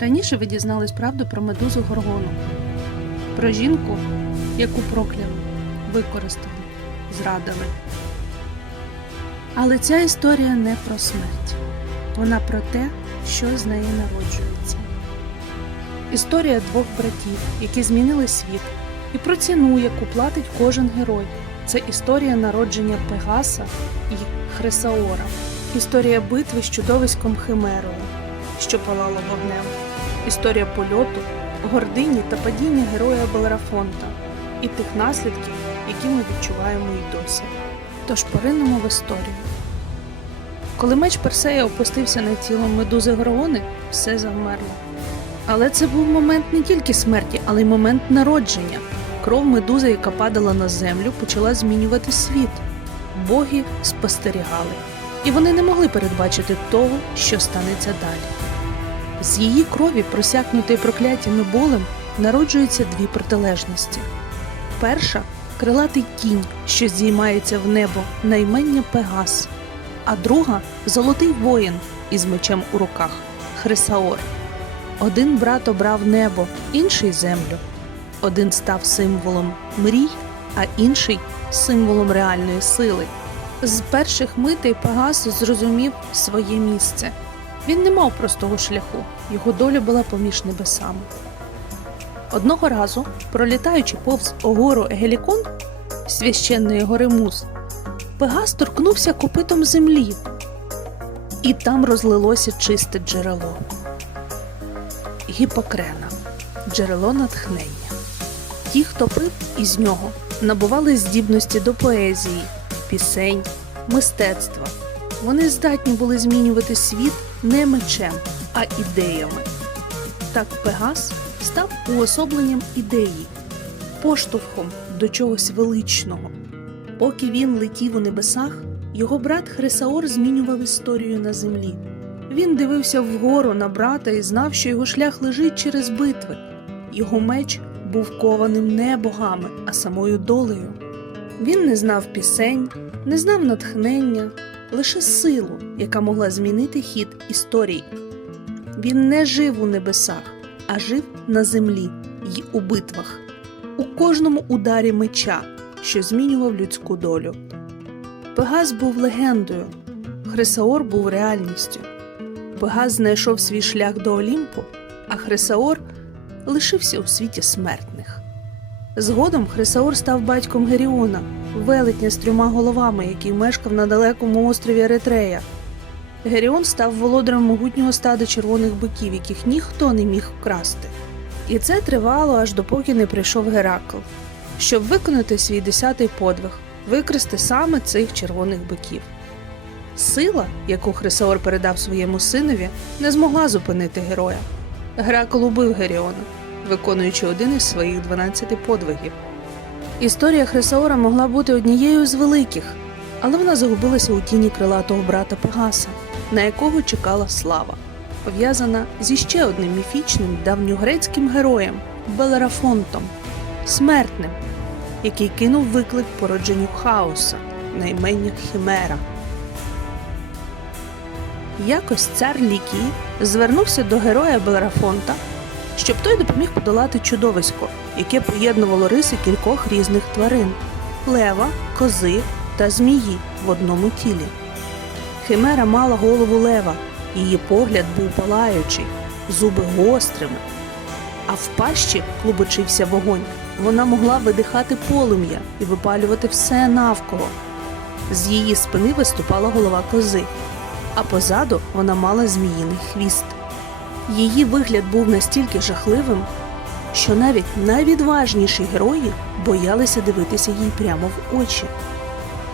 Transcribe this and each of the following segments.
Раніше ви дізнались правду про медузу Горгону, про жінку, яку прокляли, використали, зрадили. Але ця історія не про смерть. Вона про те, що з неї народжується. Історія двох братів, які змінили світ, і про ціну, яку платить кожен герой. Це історія народження Пегаса і Хрисаора, історія битви з чудовиськом Химерою, що палала вогнем, історія польоту, гордині та падіння героя Белерафонта і тих наслідків, які ми відчуваємо і досі. Тож поринемо в історію. Коли меч Персея опустився на тіло медузи Горони, все завмерло. Але це був момент не тільки смерті, але й момент народження. Кров медузи, яка падала на землю, почала змінювати світ. Боги спостерігали, і вони не могли передбачити того, що станеться далі. З її крові, просякнутої прокляттям і болем, народжуються дві протилежності. Перша крилатий кінь, що здіймається в небо, на імення Пегас, а друга золотий воїн із мечем у руках Хрисаор. Один брат обрав небо, інший землю. Один став символом мрій, а інший символом реальної сили. З перших митей Пегас зрозумів своє місце. Він не мав простого шляху, його доля була поміж небесами. Одного разу, пролітаючи повз огору Егелікон, священної гори Муз, Пегас торкнувся копитом землі, і там розлилося чисте джерело. Гіпокрена джерело натхнення. Ті, хто пив із нього, набували здібності до поезії, пісень, мистецтва. Вони здатні були змінювати світ не мечем, а ідеями. Так Пегас став уособленням ідеї, поштовхом до чогось величного. Поки він летів у небесах, його брат Хрисаор змінював історію на землі. Він дивився вгору на брата і знав, що його шлях лежить через битви. Його меч був кованим не богами, а самою долею. Він не знав пісень, не знав натхнення, лише силу, яка могла змінити хід історій. Він не жив у небесах, а жив на землі й у битвах, у кожному ударі меча, що змінював людську долю. Пегас був легендою, Хрисаор був реальністю. Пегас знайшов свій шлях до Олімпу, а Хрисаор лишився у світі смертних. Згодом Хрисаор став батьком Геріона, велетня з трьома головами, який мешкав на далекому острові Еритрея. Геріон став володарем могутнього стада червоних биків, яких ніхто не міг вкрасти. І це тривало аж допоки не прийшов Геракл, щоб виконати свій десятий подвиг, викрасти саме цих червоних биків. Сила, яку Хрисаор передав своєму синові, не змогла зупинити героя. Геракл убив Геріона, виконуючи один із своїх 12 подвигів. Історія Хрисаора могла бути однією з великих, але вона загубилася у тіні крилатого брата Пегаса, на якого чекала слава, пов'язана зі ще одним міфічним давньогрецьким героєм Белерафонтом, смертним, який кинув виклик породженню хаоса на імення Хімера. Якось цар Лікії звернувся до героя Белерафонта, щоб той допоміг подолати чудовисько, яке поєднувало риси кількох різних тварин лева, кози та змії в одному тілі. Химера мала голову лева, її погляд був палаючий, зуби гострими, а в пащі клубочився вогонь. Вона могла видихати полум'я і випалювати все навколо. З її спини виступала голова кози, а позаду вона мала зміїний хвіст. Її вигляд був настільки жахливим, що навіть найвідважніші герої боялися дивитися їй прямо в очі.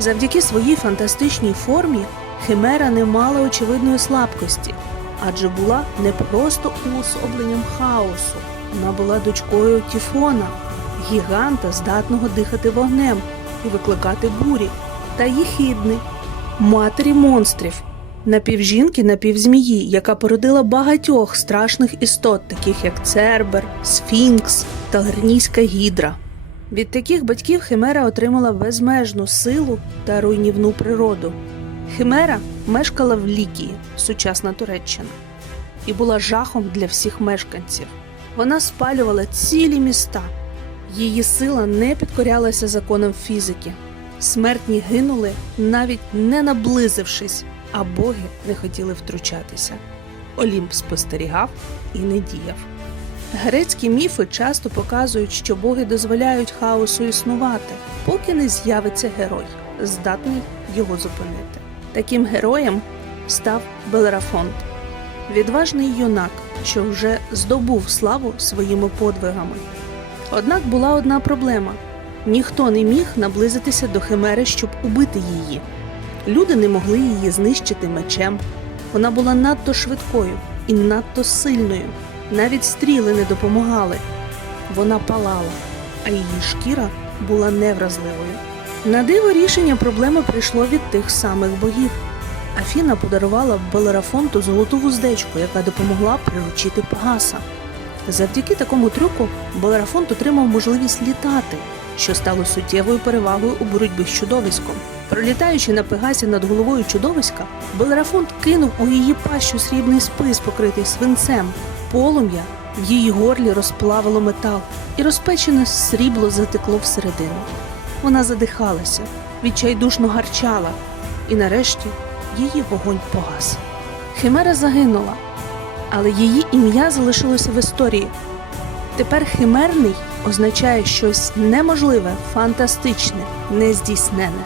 Завдяки своїй фантастичній формі Химера не мала очевидної слабкості, адже була не просто уособленням хаосу, вона була дочкою Тіфона, гіганта, здатного дихати вогнем і викликати бурі, та Єхідни, матері монстрів, напівжінки, напівзмії, яка породила багатьох страшних істот, таких як Цербер, Сфінкс та Гернійська гідра. Від таких батьків Химера отримала безмежну силу та руйнівну природу. Химера мешкала в Лікії, сучасна Туреччина. і була жахом для всіх мешканців. Вона спалювала цілі міста. Її сила не підкорялася законам фізики. Смертні гинули, навіть не наблизившись, а боги не хотіли втручатися. Олімп спостерігав і не діяв. Грецькі міфи часто показують, що боги дозволяють хаосу існувати, поки не з'явиться герой, здатний його зупинити. Таким героєм став Белерафонт, відважний юнак, що вже здобув славу своїми подвигами. Однак була одна проблема: ніхто не міг наблизитися до Химери, щоб убити її. Люди не могли її знищити мечем. Вона була надто швидкою і надто сильною. Навіть стріли не допомагали. Вона палала, а її шкіра була невразливою. На диво рішення проблеми прийшло від тих самих богів. Афіна подарувала Белерафонту золоту вуздечку, яка допомогла приручити Пегаса. Завдяки такому трюку Белерафонт отримав можливість літати, що стало суттєвою перевагою у боротьбі з чудовиськом. Пролітаючи на Пегасі над головою чудовиська, Белерафонт кинув у її пащу срібний спис, покритий свинцем. Полум'я в її горлі розплавило метал, і розпечене срібло затекло всередину. Вона задихалася, відчайдушно гарчала, і нарешті її вогонь погас. Химера загинула, але її ім'я залишилося в історії. Тепер химерний означає щось неможливе, фантастичне, нездійснене.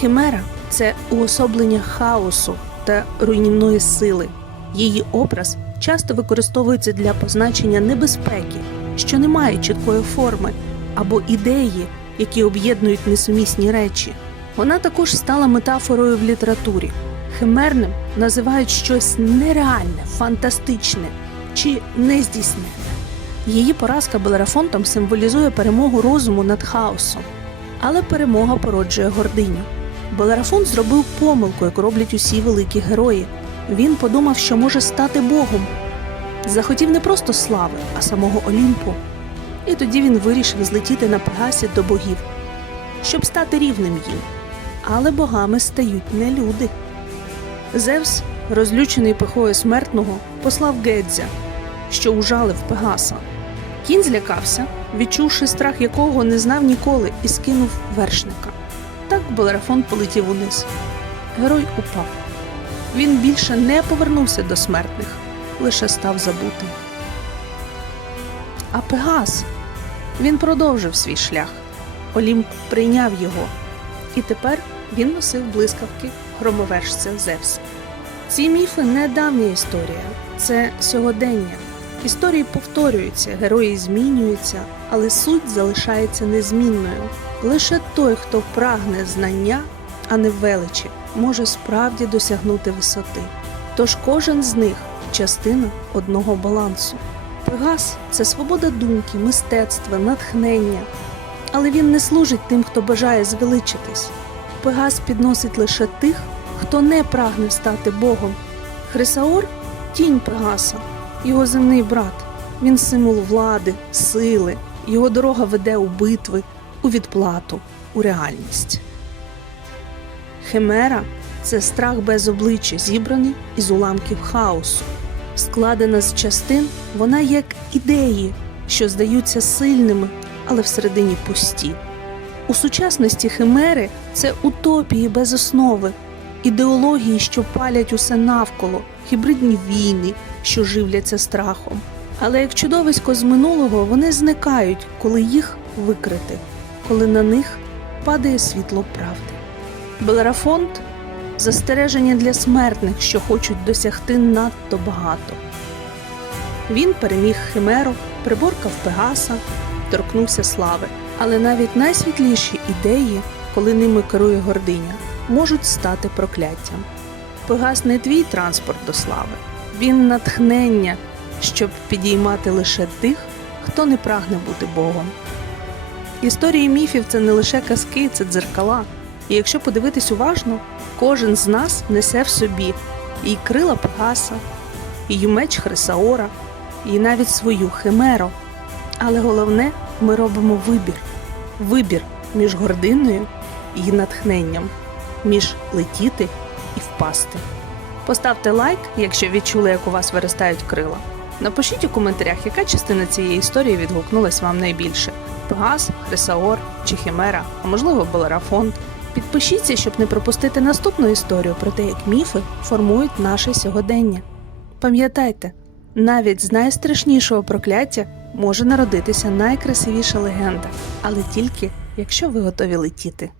Химера це уособлення хаосу та руйнівної сили. Її образ часто використовується для позначення небезпеки, що не має чіткої форми, або ідеї, які об'єднують несумісні речі. Вона також стала метафорою в літературі. Химерним називають щось нереальне, фантастичне чи нездійснене. Її поразка Белерафонтом символізує перемогу розуму над хаосом, але перемога породжує гординю. Белерафонт зробив помилку, яку роблять усі великі герої. Він подумав, що може стати Богом. Захотів не просто слави, а самого Олімпу. І тоді він вирішив злетіти на Пегасі до богів, щоб стати рівним їм. Але богами стають не люди. Зевс, розлючений пихою смертного, послав Гедзя, що ужалив Пегаса. Кінь злякався, відчувши страх якого не знав ніколи, і скинув вершника. Так Белерафон полетів униз. Герой упав. Він більше не повернувся до смертних, лише став забутим. А Пегас він продовжив свій шлях. Олімп прийняв його, і тепер він носив блискавки громовержця Зевса. Ці міфи не давня історія, це сьогодення. Історії повторюються, герої змінюються, але суть залишається незмінною. Лише той, хто прагне знання, а не величі, може справді досягнути висоти. Тож кожен з них частина одного балансу. Пегас це свобода думки, мистецтва, натхнення. Але він не служить тим, хто бажає звеличитись. Пегас підносить лише тих, хто не прагне стати Богом. Хрисаор тінь Пегаса, його земний брат. Він символ влади, сили, його дорога веде у битви, у відплату, у реальність. Химера це страх без обличчя, зібраний із уламків хаосу. Складена з частин, вона як ідеї, що здаються сильними, але всередині пусті. У сучасності химери це утопії без основи, ідеології, що палять усе навколо, гібридні війни, що живляться страхом. Але як чудовисько з минулого вони зникають, коли їх викрити, коли на них падає світло правди. Белерафонт застереження для смертних, що хочуть досягти надто багато. Він переміг Химеру, приборкав Пегаса, торкнувся слави. Але навіть найсвітліші ідеї, коли ними керує гординя, можуть стати прокляттям. Пегас не твій транспорт до слави, він натхнення, щоб підіймати лише тих, хто не прагне бути Богом. Історії міфів це не лише казки, це дзеркала. І якщо подивитись уважно, кожен з нас несе в собі і крила Пегаса, і меч Хрисаора, і навіть свою химеру. Але головне, ми робимо вибір. Вибір між гординою і натхненням, між летіти і впасти. Поставте лайк, якщо відчули, як у вас виростають крила. Напишіть у коментарях, яка частина цієї історії відгукнулась вам найбільше: Пегас, Хрисаор чи Хімера, а можливо Белерафонт. Підпишіться, щоб не пропустити наступну історію про те, як міфи формують наше сьогодення. Пам'ятайте, навіть з найстрашнішого прокляття може народитися найкрасивіша легенда, але тільки якщо ви готові летіти.